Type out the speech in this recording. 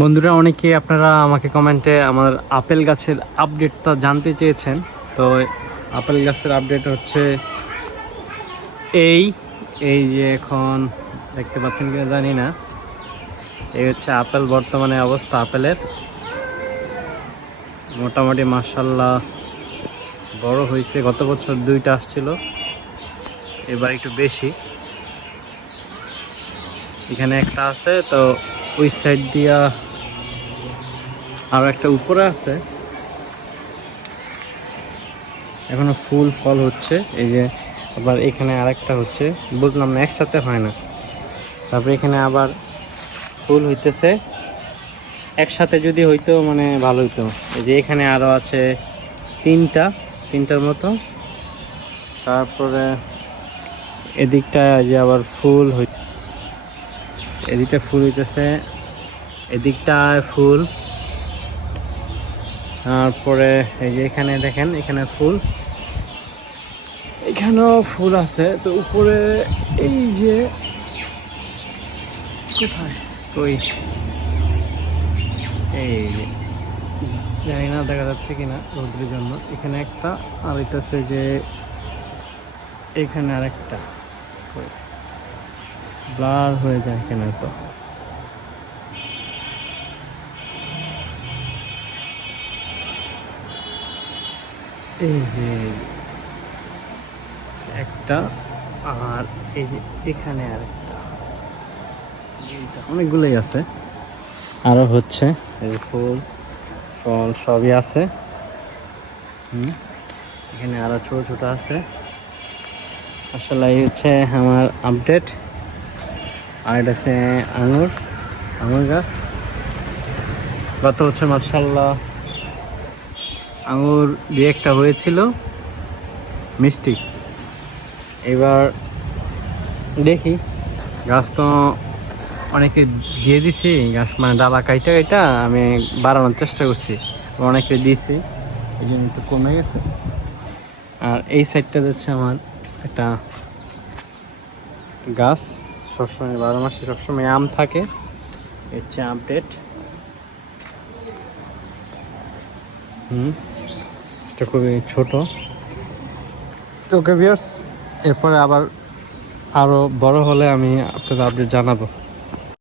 বন্ধুরা, অনেকে আপনারা আমাকে কমেন্টে আমার আপেল গাছের আপডেটটা জানতে চেয়েছেন। তো আপেল গাছের আপডেট হচ্ছে এই এই যে এখন দেখতে পাচ্ছেন কিনা জানি না। এই হচ্ছে আপেল বর্তমানে অবস্থা আপেলের। মোটামুটি মার্শাল্লাহ বড় হয়েছে, গত বছর দুইটা আসছিল, এবার একটু বেশি। এখানে একটা আছে, তো ওই সাইড দিয়া আর একটা উপরে আছে। এখনও ফুল ফল হচ্ছে। এই যে আবার এখানে আর একটা হচ্ছে। বুঝলাম না, একসাথে হয় না। তারপরে এখানে আবার ফুল হইতেছে। একসাথে যদি হইতো মানে ভালো হইতো। এই যে এখানে আরও আছে তিনটা, তিনটার মতো। তারপরে এদিকটা যে আবার ফুল হই এদিকটা ফুল হইতেছে, এদিকটায় ফুল। তারপরে এই যে এখানে দেখেন, এখানে ফুল। এখানেও ফুল আছে, তো উপরে এই যে কোথায়? এই জানি না, দেখা যাচ্ছে কিনা রোদ্রের জন্য। এখানে একটা, আর হইতেছে যে এখানে আরেকটা। ব্লার হয়ে যায় এখানে তো এই যে একটা আর এই যে এখানে আরেকটা। এইটা অনেকগুলোই আছে। আরও হচ্ছে, এই ফুল, ফল সবই আছে। হুম, এখানে আরও ছোট ছোট আছে। আসলে এই হচ্ছে আমার আপডেট আর এটা হচ্ছে আঙুর আঙুর গাছ। গত বছর মাসাল্লাহ আঙুর দিয়ে একটা হয়েছিল। মিষ্টি। এবার দেখি, গাছ তো অনেকে দিয়ে দিছি, গাছ মানে ডালা কাইটা কাইটা আমি বাড়ানোর চেষ্টা করছি অনেকে দিয়েছি এই জন্য একটু কমে গেছে। আর এই সাইডটা হচ্ছে আমার একটা গাছ। সবসময় বারো মাসে সবসময় আম থাকে। হচ্ছে আম আপডেট হুম। এটা খুবই ছোট। ওকে বিয়ার্স এরপরে আবার আরও বড় হলে আমি আপনাদের আপডেট জানাব।